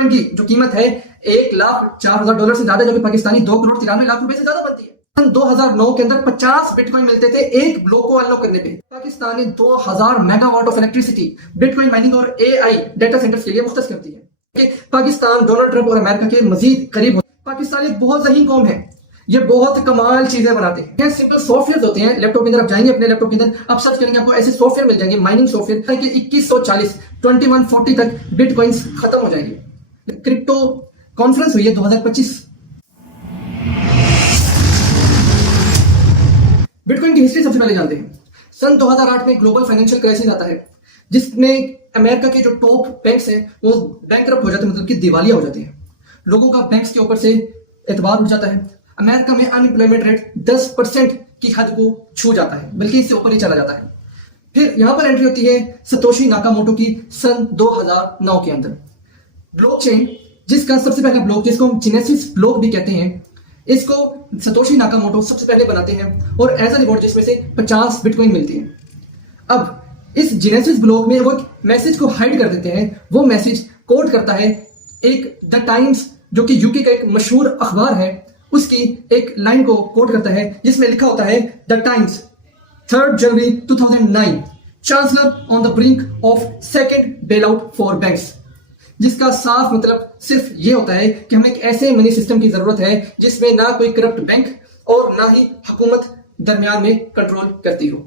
Bitcoin की जो कीमत है $1,04,000 से ज्यादा, जो कि पाकिस्तानी 2,93,00,000 रुपए से ज्यादा बनती है। सन 2009 के अंदर 50 बिटकॉइन मिलते थे एक ब्लॉक को अनलॉक करने पे। पाकिस्तान ने 2000 megawatt of electricity bitcoin mining और एआई डेटा सेंटर्स के लिए मुख्तस कर दी है। पाकिस्तान डोनाल्ड ट्रंप और अमेरिका के मजीद करीब हो। पाकिस्तान एक बहुत ज़हीन कौम है, ये बहुत कमाल चीजें बनाते हैं। सिंपल सॉफ्टवेयर होते हैं लैपटॉप के अंदर, आप जाएंगे अपने लैपटॉप के अंदर, आप सर्च करेंगे, आपको ऐसे सॉफ्टवेयर मिल जाएंगे माइनिंग सॉफ्टवेयर कि 2140 2140 तक बिटकॉइंस खत्म हो जाएंगे। क्रिप्टो कॉन्फ्रेंस हुई है 2025। बिटकॉइन की हिस्ट्री सबसे पहले जानते हैं। सन 2008 में ग्लोबल फाइनेंशियल क्राइसिस आता है, जिसमें अमेरिका के जो टॉप बैंक्स हैं वो बैंकरप्ट हो जाते हैं, मतलब कि दिवालिया हो जाते हैं। लोगों का बैंक्स के ऊपर से एतबार उठ जाता है। अमेरिका में अनएम्प्लॉयमेंट रेट 10% की हद को छू जाता है, बल्कि इससे ऊपर ही चला जाता है। फिर यहां पर एंट्री होती है सतोशी नाकामोटो की सन 2009 के अंदर। ब्लॉकचेन, जिसका सबसे पहला ब्लॉक, जिसको हम जेनेसिस ब्लॉक भी कहते हैं, इसको सतोशी नाकामोटो सबसे पहले बनाते हैं और एज अ रिवॉर्ड जिसमें से 50 बिटकॉइन मिलती है। अब इस जेनेसिस ब्लॉक में वो मैसेज को हाइड कर देते हैं। वो मैसेज कोड करता है एक द टाइम्स, जो कि यूके का एक मशहूर अखबार है, उसकी एक लाइन को कोट करता है, जिसमें लिखा होता है द टाइम्स 3 जनवरी 2009 chancellor on the brink of second bail out for banks. जिसका साफ मतलब सिर्फ ये होता है कि हमें एक ऐसे मनी सिस्टम की जरूरत है जिसमें ना कोई करप्ट बैंक और ना ही हुकूमत दरमियान में कंट्रोल करती हो।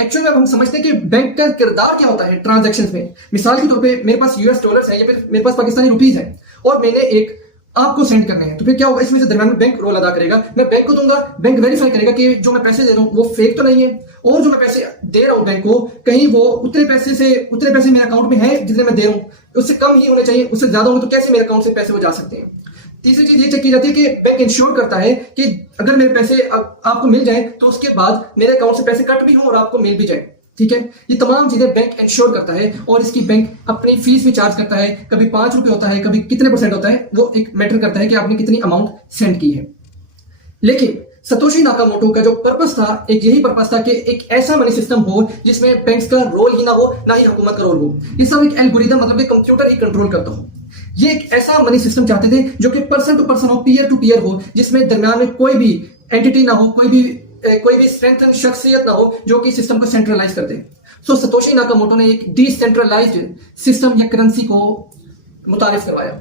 एक्चुअली में हम समझते हैं कि बैंक का किरदार क्या होता है ट्रांजैक्शंस में। मिसाल के तौर पे मेरे पास यूएस डॉलर्स है या फिर मेरे पास पाकिस्तानी रुपीज है और मैंने एक आपको सेंड करने हैं, तो फिर क्या होगा, इसमें से दरमियान में बैंक रोल अदा करेगा। मैं बैंक को दूंगा, बैंक वेरीफाई करेगा कि जो मैं पैसे दे रहा हूँ वो फेक तो नहीं है, और जो मैं पैसे दे रहा हूँ बैंक को, कहीं वो उतने पैसे मेरे अकाउंट में है जितने मैं दे रहा हूँ, उससे कम ही होने चाहिए, उससे ज्यादा होंगे तो कैसे मेरे अकाउंट से पैसे वो जा सकते हैं। तीसरी चीज ये चेक की जाती है कि बैंक इंश्योर करता है कि अगर मेरे पैसे आपको मिल जाए तो उसके बाद मेरे अकाउंट से पैसे कट भी हो और आपको मिल भी जाए। ठीक है, ये तमाम चीजें बैंक इंश्योर करता है और इसकी बैंक अपनी फीस भी चार्ज करता है। कभी 5 रुपए होता है, कभी कितने % होता है, वो एक मैटर करता है कि आपने कितनी अमाउंट सेंड की है। लेकिन सतोशी नाकामोटो का जो पर्पस था, एक यही पर्पस था कि एक ऐसा मनी सिस्टम हो जिसमें बैंक्स का रोल ही ना हो, ना ही हुकूमत का रोल हो। ये सब एक एल्गोरिथम, मतलब कि कंप्यूटर ही कंट्रोल करता हो। ये एक ऐसा मनी सिस्टम चाहते थे जो कि पर्सन टू पर्सन हो, पीयर टू पीयर हो, जिसमें दरमियान में कोई भी एंटिटी ना हो, कोई भी स्ट्रेंथ शख्सियत ना हो जो कि सिस्टम को सेंट्रलाइज कर दे। सो सतोशी नाकामोटो ने एक डिसेंट्रलाइज्ड सिस्टम या करेंसी को मुतारिफ करवाया।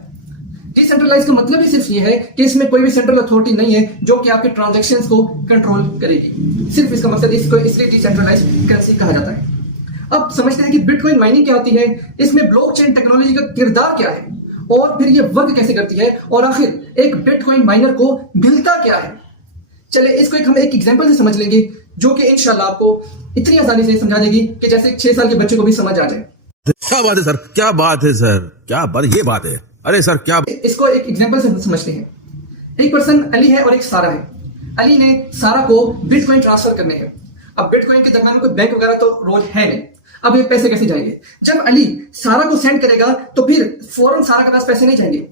डिसेंट्रलाइज का मतलब ही सिर्फ ये है कि इसमें कोई भी सेंट्रल अथॉरिटी नहीं है जो कि आपके ट्रांजैक्शंस को कंट्रोल करेगी। सिर्फ इसका मकसद, इसको इसलिए डिसेंट्रलाइज करेंसी कहा जाता है। अब समझते हैं कि बिटकॉइन माइनिंग क्या होती है, इसमें ब्लॉकचेन टेक्नोलॉजी का किरदार क्या है और फिर ये वर्क कैसे करती है, और आखिर एक बिटकॉइन माइनर को मिलता क्या है। चले इसको हम एक एग्जांपल से समझ लेंगे, जो कि इंशाल्लाह आपको इतनी आसानी से समझा देगी कि जैसे 6 साल के बच्चे को भी समझ आ जाए। क्या बात है सर, क्या बात है सर, क्या बात, ये बात है। अरे सर क्या, इसको एक एग्जांपल से समझते हैं। एक पर्सन अली है और एक सारा है। अली ने सारा को बिटकॉइन ट्रांसफर करने हैं। अब बिटकॉइन के दरमियान में कोई बैंक वगैरह तो रोल है नहीं। अब ये पैसे कैसे जाएंगे? जब अली सारा को सेंड करेगा तो फिर फौरन सारा के पास पैसे नहीं जाएंगे।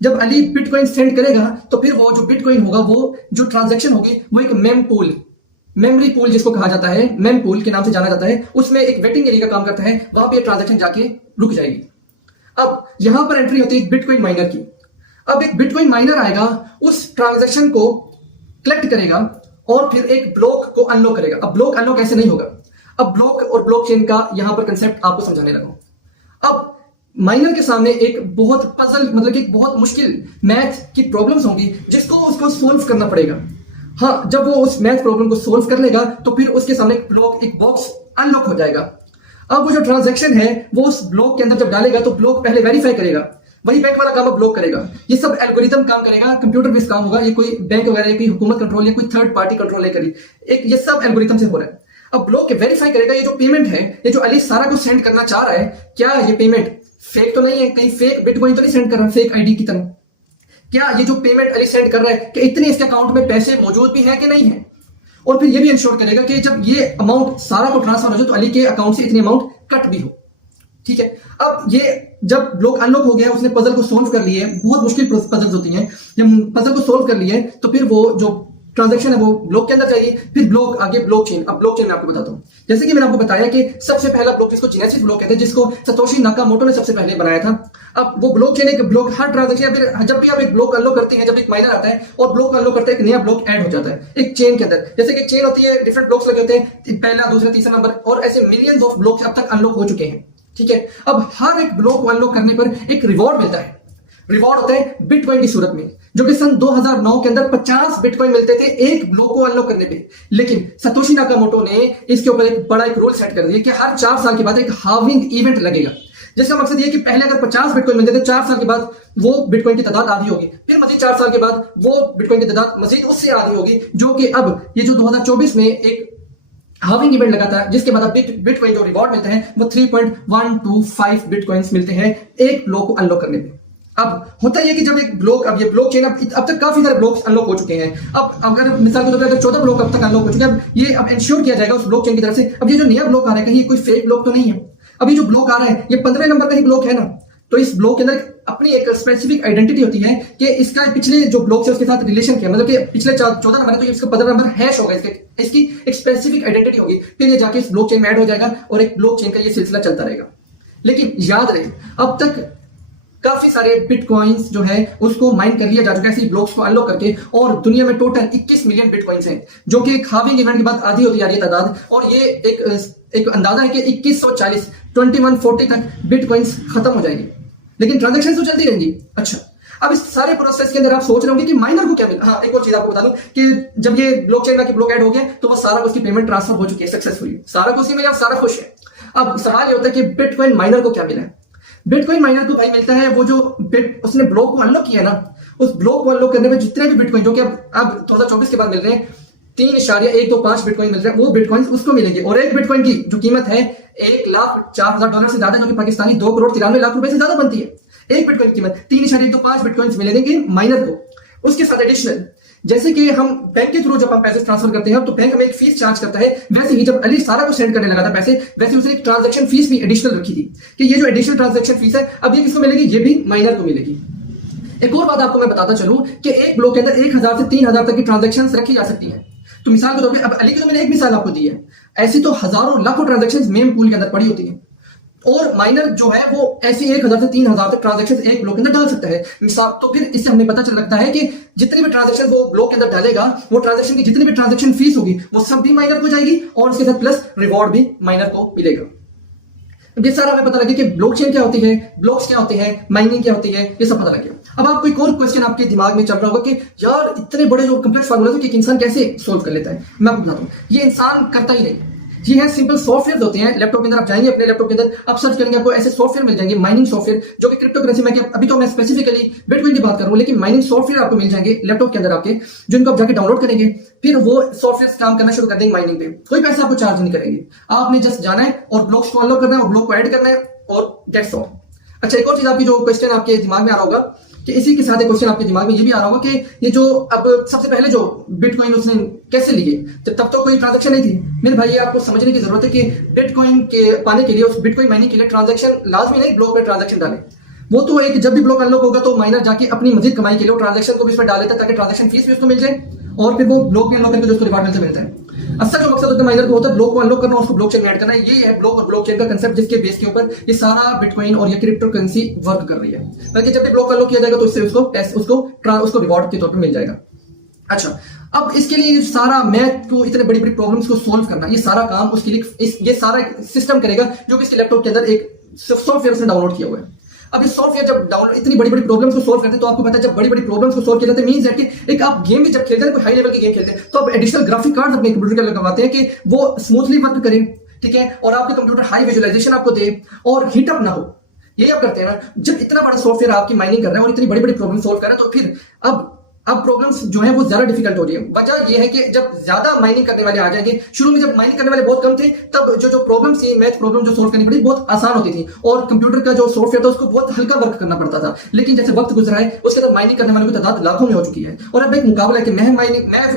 जब अली बिटकॉइन सेंड करेगा तो फिर वो जो बिटकॉइन होगा, वो जो ट्रांजैक्शन होगी, वो एक मेमोरी पूल जिसको कहा जाता है, मेम पूल के नाम से जाना जाता है, उसमें एक वेटिंग एरिया का काम करता है। वहां पे ट्रांजैक्शन जाके रुक जाएगी। अब यहां पर एंट्री होती है एक बिटकॉइन माइनर की। अब एक बिटकॉइन माइनर आएगा, उस ट्रांजैक्शन को कलेक्ट करेगा और फिर एक ब्लॉक को अनलॉक करेगा। अब ब्लॉक अनलॉक ऐसे नहीं होगा। अब ब्लॉक और ब्लॉकचेन का यहां पर कंसेप्ट आपको समझाने लगा। अब माइनर के सामने एक बहुत पजल, मतलब कि एक बहुत मुश्किल मैथ की प्रॉब्लम्स होंगी जिसको उसको सोल्व करना पड़ेगा। हाँ, जब वो उस मैथ प्रॉब्लम को सोल्व कर लेगा तो फिर उसके सामने एक बॉक्स अनलॉक हो जाएगा। अब वो जो ट्रांजैक्शन है वो उस ब्लॉक के अंदर जब डालेगा तो ब्लॉक पहले वेरीफाई करेगा, वही बैंक वाला काम अब ब्लॉक करेगा। ये सब एल्गोरिथम काम करेगा, कंप्यूटर बेस्ड काम होगा। ये कोई बैंक वगैरह, कोई हुकूमत कंट्रोल या कोई थर्ड पार्टी कंट्रोल नहीं करी, ये सब एल्गोरिथम से हो रहा है। अब ब्लॉक वेरीफाई करेगा ये जो पेमेंट है, ये जो अली सारा को सेंड करना चाह रहा है, क्या ये पेमेंट फेक तो नहीं है, कहीं फेक बिटकॉइन तो नहीं सेंड कर रहा फेक आईडी की तरह। क्या ये जो पेमेंट अली सेंड कर रहा है कि इतने इसके अकाउंट में पैसे मौजूद भी है कि नहीं है। और फिर ये भी इंश्योर करेगा कि जब ये अमाउंट सारा को ट्रांसफर हो जाए तो अली के अकाउंट से इतनी अमाउंट कट भी हो। ठीक है, अब ये जब ब्लॉक अनलॉक हो गया, उसने पजल को सोल्व कर लिए, बहुत मुश्किल पजल्स होती हैं, जब पजल को सोल्व कर लिए तो फिर वो जो ट्रांजैक्शन है वो ब्लॉक के अंदर जाएगी, फिर ब्लॉक आगे ब्लॉकचेन। अब ब्लॉकचेन में आपको बताता हूं, जैसे कि मैंने आपको बताया कि सबसे पहला ब्लॉक जिसको जेनेसिस ब्लॉक कहते हैं, जिसको सतोशी नाकामोटो ने सबसे पहले बनाया था। अब वो ब्लॉकचेन एक ब्लॉक हर ट्रांजैक्शन, फिर जब भी आप एक ब्लॉक अनलॉक करते हैं, जब एक माइनर आता है और ब्लॉक अनलॉक करते हैं, एक नया ब्लॉक ऐड हो जाता है एक चेन के अंदर। जैसे कि चेन होती है, डिफरेंट ब्लॉक्स लगे होते हैं, पहला दूसरा तीसरा नंबर, और ऐसे मिलियंस ऑफ ब्लॉक्स अब तक अनलॉक हो चुके हैं। ठीक है, अब हर एक ब्लॉक को अनलॉक करने पर एक रिवॉर्ड मिलता है। रिवॉर्ड होता है बिटकॉइन की सूरत में, जो कि सन 2009 के अंदर 50 बिटकॉइन मिलते थे एक ब्लॉक को अनलॉक करने पे। लेकिन सतोशी नाकामोटो ने इसके ऊपर एक बड़ा रूल सेट कर दिया कि हर 4 साल के बाद एक हाल्विंग इवेंट लगेगा, जिसका मकसद ये कि पहले अगर 50 बिटकॉइन मिलते थे, 4 साल के बाद वो बिटकॉइन की तादाद आधी होगी, फिर मजीद 4 साल के बाद वो बिटकॉइन की तादाद मजीद उससे आधी होगी, जो कि अब ये जो 2024 में एक हाविंग इवेंट लगा था, जिसके बाद बिटकॉइन जो रिवॉर्ड मिलते हैं वो 3.125 बिटकॉइंस मिलते हैं एक ब्लॉक को अनलॉक करने पे। अब होता है कि जब एक ब्लॉक, अब ये ब्लॉकचेन अब तक काफी सारे ब्लॉक्स अनलॉक हो चुके हैं। अब अगर मिसाल के तौर पर अगर 14 ब्लॉक अब तक अनलॉक हो चुके हैं, अब ये अब इंश्योर किया जाएगा उस ब्लॉकचेन की तरफ से। अब ये जो नया ब्लॉक आ रहा है, कहीं ये कोई फेक ब्लॉक तो नहीं है। अभी जो ब्लॉक आ रहा है ये 15 नंबर का ही ब्लॉक है ना, तो इस ब्लॉक के अंदर अपनी एक स्पेसिफिक आइडेंटिटी होती है कि इसका पिछले जो ब्लॉक है उसके साथ रिलेशन क्या, मतलब कि पिछले 14 नंबर है तो इसका 15 नंबर हैश होगा, इसकी एक स्पेसिफिक आइडेंटिटी होगी, फिर ये जाके इस ब्लॉकचेन में ऐड हो जाएगा और एक ब्लॉकचेन का ये सिलसिला चलता रहेगा। लेकिन याद रहे, अब तक काफी सारे बिटकॉइंस जो है उसको माइन कर लिया जा चुका है ऐसे ब्लॉक्स को अनलॉक करके, और दुनिया में टोटल 21 मिलियन बिटकॉइंस हैं, जो कि एक हाविंग इवेंट के बाद आधी होती जा रही है तादाद। और ये एक अंदाजा है कि 2140 तक बिटकॉइंस खत्म हो जाएगी, लेकिन ट्रांजैक्शन तो चलती रहेंगी। अच्छा, अब इस सारे प्रोसेस के अंदर आप सोच रहे होंगे कि माइनर को क्या मिला। हाँ, एक और चीज आपको बता दूं कि जब ये ब्लॉकचेन का ब्लॉक ऐड हो गया तो वो सारा उसकी पेमेंट ट्रांसफर हो चुकी है सक्सेसफुली, सारा कुछ मिला, सारा खुश है। अब सवाल ये होता है कि बिटकॉइन माइनर को क्या मिला है। बिटकॉइन माइनर को भाई मिलता है वो जो उसने ब्लॉक को अनलॉक किया ना, उस ब्लॉक को अनलॉक करने में जितने भी बिटकॉइन जो कि अब 2024 के बाद मिल रहे हैं 3.125 बिटकॉइन मिल रहे हैं, वो बिटकॉइन उसको मिलेंगे। और एक बिटकॉइन की जो कीमत है $1,04,000 से ज्यादा, जो कि पाकिस्तानी 2,93,00,000 रुपए से ज्यादा बनती है। एक बिटकॉइन की कीमत 3.125 बिटकॉइन मिलेंगे माइनर को। उसके साथ एडिशनल, जैसे कि हम बैंक के थ्रू जब हम पैसे ट्रांसफर करते हैं तो बैंक हमें एक फीस चार्ज करता है, वैसे ही जब अली सारा को सेंड करने लगा था पैसे, वैसे उसने एक ट्रांजैक्शन फीस भी एडिशनल रखी थी कि ये जो एडिशनल ट्रांजैक्शन फीस है अब ये किसको मिलेगी, ये भी माइनर को मिलेगी। एक और बात आपको मैं बताता चलूं कि एक ब्लॉक के अंदर 1000 से 3000 तक की ट्रांजैक्शन रखी जा सकती हैं। तो मिसाल के तौर पर अब अली की तो मैंने एक मिसाल आपको दी है, ऐसी तो हजारों लाखों ट्रांजैक्शन मेम पूल के अंदर पड़ी होती है। और माइनर जो है वो ऐसी 1000 से 3000 तक ट्रांजैक्शन एक ब्लॉक के अंदर डाल सकता है मिसाल। तो फिर इससे हमें पता चल सकता है कि जितनी भी ट्रांजैक्शन वो ब्लॉक के अंदर डालेगा, वो ट्रांजैक्शन की जितनी भी ट्रांजैक्शन फीस होगी वो सब भी माइनर को जाएगी, और उसके साथ प्लस रिवॉर्ड भी माइनर को मिलेगा। ये सारा हमें पता लगे कि ब्लॉकचेन क्या होती है, ब्लॉक्स क्या होते हैं, माइनिंग क्या होती है, ये सब पता लग गया। अब आपको एक और क्वेश्चन आपके दिमाग में चल रहा होगा कि यार इतने बड़े जो कॉम्प्लेक्स फार्मूला कि एक इंसान कैसे सोल्व कर लेता है। मैं आपको बताता हूँ, ये इंसान करता ही नहीं, ये है सिंपल सॉफ्टवेयर होते हैं। लैपटॉप के अंदर आप जाएंगे, अपने लैपटॉप के अंदर आप सर्च करेंगे, आपको ऐसे सॉफ्टवेयर मिल जाएंगे, माइनिंग सॉफ्टवेयर, जो कि क्रिप्टो करेंसी में, अभी तो मैं स्पेसिफिकली बिटकॉइन की बात कर रहा हूं, लेकिन माइनिंग सॉफ्टवेयर आपको मिल जाएंगे लैपटॉप के अंदर आपके, जिनको आप जाके डाउनलोड करेंगे, फिर वो सॉफ्टवेयर काम करना शुरू कर देंगे माइनिंग पे। कोई पैसा आपको चार्ज नहीं करेंगे, आपने जस्ट जाना है और ब्लॉक्स को अनलॉक करना है और ब्लॉक को ऐड करना है, और दैट्स ऑल। अच्छा, एक और चीज आपकी जो क्वेश्चन आपके दिमाग में आ रहा होगा कि इसी के साथ एक क्वेश्चन आपके दिमाग में ये भी आ रहा होगा कि ये जो अब सबसे पहले जो बिटकॉइन उसने कैसे लिए, तब तो कोई ट्रांजैक्शन नहीं थी। मेरे भाई, ये आपको समझने की जरूरत है कि बिटकॉइन के पाने के लिए, उस बिटकॉइन माइनिंग के लिए ट्रांजैक्शन लाजमी नहीं ब्लॉक में ट्रांजैक्शन डाले। वो तो एक जब भी ब्लॉक अनलॉक होगा तो माइनर जाके अपनी मजीद कमाई के लिए ट्रांजैक्शन को भी इसमें डाल देता है, ताकि ट्रांजैक्शन फीस भी उसको मिल जाए और फिर वो ब्लॉक में अनलॉक करके जो उसको रिवार्ड मिलता है। असल जो मकसद होता है माइनर को होता है ब्लॉक को अनलॉक करना, उसको ब्लॉकचेन में ऐड करना। ये है ब्लॉक और ब्लॉकचेन का कंसेप्ट, जिसके बेस के ऊपर ये सारा बिटकॉइन और ये क्रिप्टो करेंसी वर्क कर रही है। बल्कि जब भी ब्लॉक अनलॉक किया जाएगा तो इससे उसको रिवॉर्ड के तौर पर मिल जाएगा। अच्छा, अब इसके लिए सारा मैथ को, इतने बड़ी बड़ी प्रॉब्लम्स को सोल्व करना, ये सारा काम उसके लिए ये सारा सिस्टम करेगा, जो कि इसके लैपटॉप के अंदर एक सॉफ्टवेयर उसने डाउनलोड किया हुआ है। अब इस सॉफ्टवेयर जब डाउनलोड इतनी बड़ी बड़ी प्रॉब्लम्स को सोल्व करते हैं, तो आपको पता है जब बड़ी बड़ी प्रॉब्लम्स को सोल्व किया जाता है, मींस दैट कि एक आप गेम भी जब खेलते हैं, कोई हाई लेवल की गेम खेलते हैं, तो आप एडिशनल ग्राफिक कार्ड अपने कंप्यूटर के लगवाते हैं कि वो स्मूथली वर्क करे, ठीक है, और आपके कंप्यूटर हाई विजुअलाइजेशन आपको दे और हीट अप ना हो। ये आप करते हैं ना, जब इतना बड़ा सॉफ्टवेयर आपकी माइनिंग कर रहा है और इतनी बड़ी बड़ी प्रॉब्लम सोल्व कर रहा है, तो फिर अब प्रॉब्लम्स जो है वो ज्यादा डिफिकल्ट हो रही है। वजह ये है कि जब ज्यादा माइनिंग करने वाले आ जाएंगे, शुरू में जब माइनिंग करने वाले बहुत कम थे, तब जो प्रॉब्लम्स थी, मैथ प्रॉब्लम जो सोल्व करनी पड़ी बहुत आसान होती थी, और कंप्यूटर का जो सॉफ्टवेयर था उसको बहुत हल्का वर्क करना पड़ता था। लेकिन जैसे वक्त गुजरा है, उसके बाद माइनिंग करने वालों की तादाद लाखों में हो चुकी है, और अब एक मुकाबला है कि मैं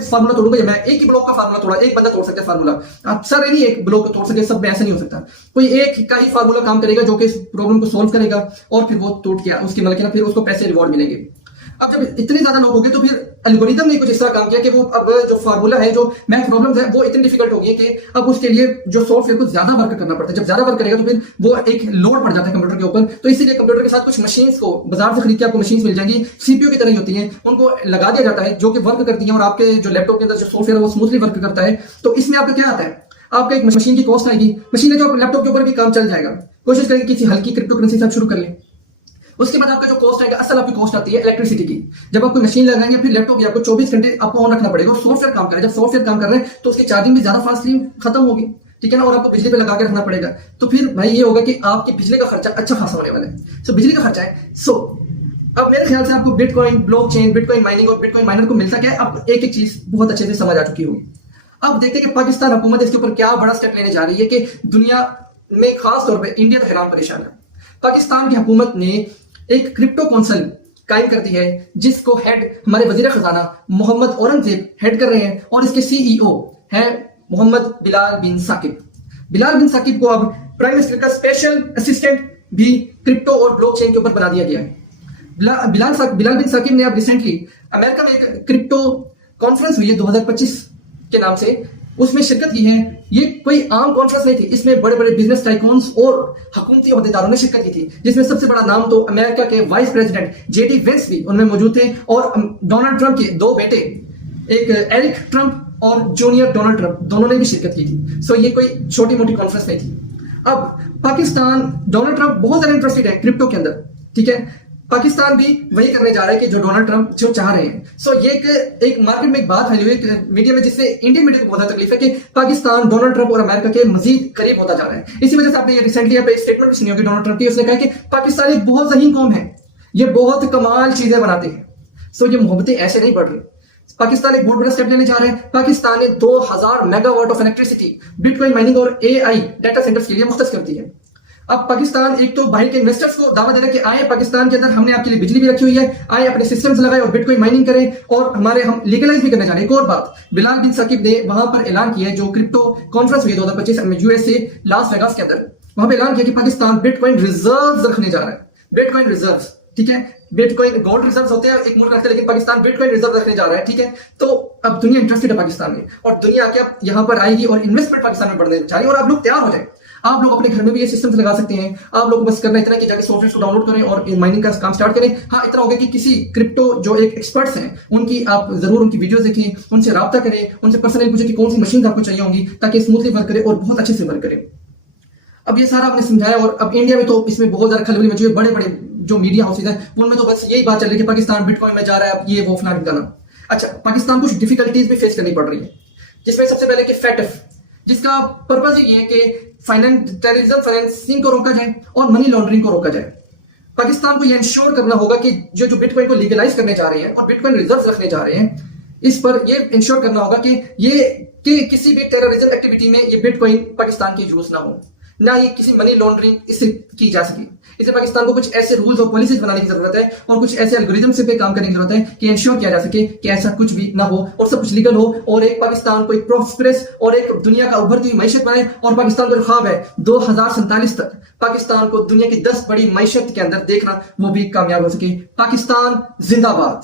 फार्मूला तोड़ूंगा या मैं एक ही ब्लॉक का फार्मूला तोड़ा, एक बंदा तोड़ सकता है फार्मूला, आप सारे नहीं एक ब्लॉक को तोड़ सके, सब में ऐसा नहीं हो सकता। कोई एक का ही फार्मूला काम करेगा जो कि इस प्रॉब्लम को सोल्व करेगा, और फिर वो टूट गया उसके मतलब फिर उसको पैसे रिवॉर्ड मिलेंगे। अब जब इतने ज्यादा लोग हो गए तो फिर एल्गोरिदम ने कुछ इस तरह काम किया कि वो अब जो फार्मूला है, जो मैथ प्रॉब्लम्स है, वो इतनी डिफिकल्ट हो गई है कि अब उसके लिए जो सॉफ्टवेयर को ज्यादा वर्क करना पड़ता है। जब ज्यादा वर्क करेगा तो फिर वो एक लोड पड़ जाता है कंप्यूटर के ऊपर। तो इसीलिए कंप्यूटर के साथ कुछ मशीन्स को बाजार से खरीद के आपको मशीन्स मिल जाएंगी, सीपीयू की तरह ही होती हैं, उनको लगा दिया जाता है जो कि वर्क करती है और आपके जो लैपटॉप के अंदर जो सॉफ्टवेयर है वो स्मूथली वर्क करता है। तो इसमें आपका क्या आता है, आपका एक मशीन की कॉस्ट आएगी, मशीन है जो लैपटॉप के ऊपर भी काम चल जाएगा। कोशिश करेंगे किसी हल्की क्रिप्टो करेंसी से शुरू कर लें। उसके बाद आपका जो कॉस्ट आएगा, असल आपकी कॉस्ट आती है इलेक्ट्रिसिटी की। जब आप कोई मशीन लगाएंगे फिर लैपटॉप भी आपको 24 घंटे आपको ऑन रखना पड़ेगा और सॉफ्टवेयर काम करे। जब सॉफ्टवेयर काम कर रहे हैं तो उसकी चार्जिंग भी ज्यादा फास्टली खत्म होगी, ठीक है ना, और आपको बिजली पे लगा के रखना पड़ेगा। तो फिर भाई ये होगा कि आपकी बिजली का खर्चा अच्छा खासा होने वाला है। सो बिजली का खर्चा है। सो अब मेरे ख्याल से आपको बिटकॉइन, ब्लॉकचेन, बिटकॉइन माइनिंग और बिटकॉइन माइनर को मिलता क्या है, आपको एक एक चीज बहुत अच्छे से समझ आ चुकी होगी। अब देखते हैं कि पाकिस्तान हुकूमत इसके ऊपर क्या बड़ा स्टेप लेने जा रही है कि दुनिया में खास तौर पे इंडिया तो हैरान परेशान है। पाकिस्तान की हुकूमत ने एक क्रिप्टो काउंसिल कायम कर दी है जिसको हेड हमारे वजीर खजाना मोहम्मद औरंगजेब हेड कर रहे हैं और इसके सीईओ है मोहम्मद बिलाल बिन साकिब। बिलाल बिन साकिब को अब प्राइम मिनिस्टर का स्पेशल असिस्टेंट भी क्रिप्टो और ब्लॉकचेन के ऊपर बना दिया गया है। बिलाल बिन साकिब ने अब रिसेंटली अमेरिका में एक क्रिप्टो कॉन्फ्रेंस हुई है 2025 के नाम से, उसमें शिरकत की है। ये कोई आम कॉन्फ्रेंस नहीं थी, इसमें बड़े बड़े बिजनेस टाइकून्स और हुकूमती अहदेदारों ने शिरकत की थी, जिसमें सबसे बड़ा नाम तो अमेरिका के वाइस प्रेसिडेंट जेडी वेंस भी उनमें मौजूद थे और डोनाल्ड ट्रंप के दो बेटे, एक एरिक ट्रंप और जूनियर डोनाल्ड ट्रंप, दोनों ने भी शिरकत की थी। सो ये कोई छोटी मोटी कॉन्फ्रेंस नहीं थी। अब पाकिस्तान, डोनाल्ड ट्रंप बहुत ज्यादा इंटरेस्टेड है क्रिप्टो के अंदर, ठीक है। पाकिस्तान भी वही करने जा रहा है कि जो डोनाल्ड ट्रंप जो चाह रहे हैं। सो ये एक मार्केट में एक बात फैली हुई मीडिया में, जिससे इंडियन मीडिया को बहुत तकलीफ है कि पाकिस्तान डोनाल्ड ट्रंप और अमेरिका के मजीद करीब होता जा रहा है। इसी वजह से आपने रिसेंटली यहाँ पे स्टेटमेंट भी सुनी होगी डोनाल्ड ट्रंप की, उसने कहा कि पाकिस्तान एक बहुत ज़हीन कौम है, ये बहुत कमाल चीजें बनाते हैं। सो ये मोहब्बतें ऐसे नहीं बढ़ रही। पाकिस्तान एक बहुत बड़ा स्टेप लेने जा रहा है। पाकिस्तान ने 2000 megawatt of electricity bitcoin mining और एआई डाटा सेंटर्स के लिए मुख्तस कर दी है। अब पाकिस्तान एक तो बाहर के इन्वेस्टर्स को दावा दे रहा है कि आए पाकिस्तान के अंदर, हमने आपके लिए बिजली भी रखी हुई है, आए अपने सिस्टम्स लगाए और बिटकॉइन माइनिंग करें और हम लीगलाइज भी करने जा रहे हैं। एक और बात, बिलाल बिन साकिब ने वहां पर ऐलान किया है, जो क्रिप्टो कॉन्फ्रेंस हुई 2025 में यूएसए लास वेगास के अंदर, वहां पर ऐलान किया कि पाकिस्तान बिटकॉइन रिजर्व रखने जा रहा है। बिटकॉइन रिजर्व, ठीक है, बिटकॉइन गोल्ड रिजर्व होते हैं एक मुल्क रखते हैं, लेकिन पाकिस्तान बिटकॉइन रिजर्व रखने जा रहा है, ठीक है। तो अब दुनिया इंटरेस्टेड है पाकिस्तान में और दुनिया क्या यहाँ पर आएगी और इन्वेस्टमेंट पाकिस्तान में बढ़ने जा रही है। और आप लोग तैयार हो जाए, आप लोग अपने घर में भी ये सिस्टम्स लगा सकते हैं। आप लोग को बस करना इतना कि जाके सॉफ्टवेयर को डाउनलोड करें और माइनिंग का काम स्टार्ट करें। हाँ, इतना होगा कि किसी क्रिप्टो जो एक एक्सपर्ट्स हैं उनकी आप जरूर उनकी वीडियोस देखें, उनसे राब्ता करें, उनसे पर्सनली पूछें कि कौन सी मशीन आपको चाहिए होंगी ताकि स्मूथली वर्क करे और बहुत अच्छे से वर्क करे। अब ये सारा आपने समझाया और अब इंडिया में तो इसमें बहुत ज्यादा खलबली मची हुई है। बड़े बड़े जो मीडिया हाउसेज हैं उनमें तो बस यही बात चल रही है कि पाकिस्तान बिटकॉइन में जा रहा है, अब ये वो फलाना ढिमकाना। अच्छा, पाकिस्तान कुछ डिफिकल्टीज भी फेस करनी पड़ रही है, जिसमें सबसे पहले कि फैटफ, जिसका पर्पज ये है कि टेररिज्म फाइनेंसिंग को रोका जाए और मनी लॉन्ड्रिंग को रोका जाए। पाकिस्तान को यह इंश्योर करना होगा कि जो बिटकॉइन को लीगलाइज करने जा रहे हैं और बिटकॉइन रिजर्व रखने जा रहे हैं, इस पर यह इंश्योर करना होगा कि किसी भी टेररिज्म एक्टिविटी में ये बिटकॉइन पाकिस्तान की यूज ना हो, ना ही किसी मनी लॉन्ड्रिंग इससे की जा सके। इसे पाकिस्तान को कुछ ऐसे रूल्स और पॉलिसीज बनाने की जरूरत है और कुछ ऐसे एल्गोरिदम से पे काम करने की जरूरत है कि इंश्योर किया जा सके कि ऐसा कुछ भी ना हो और सब कुछ लीगल हो और एक पाकिस्तान को एक प्रॉस्पेरस और एक दुनिया का उभरती हुई मैशत बने। और पाकिस्तान का जो ख्वाब है 2047 तक पाकिस्तान को दुनिया की 10 बड़ी मैशत के अंदर देखना, वो भी कामयाब हो सके। पाकिस्तान जिंदाबाद।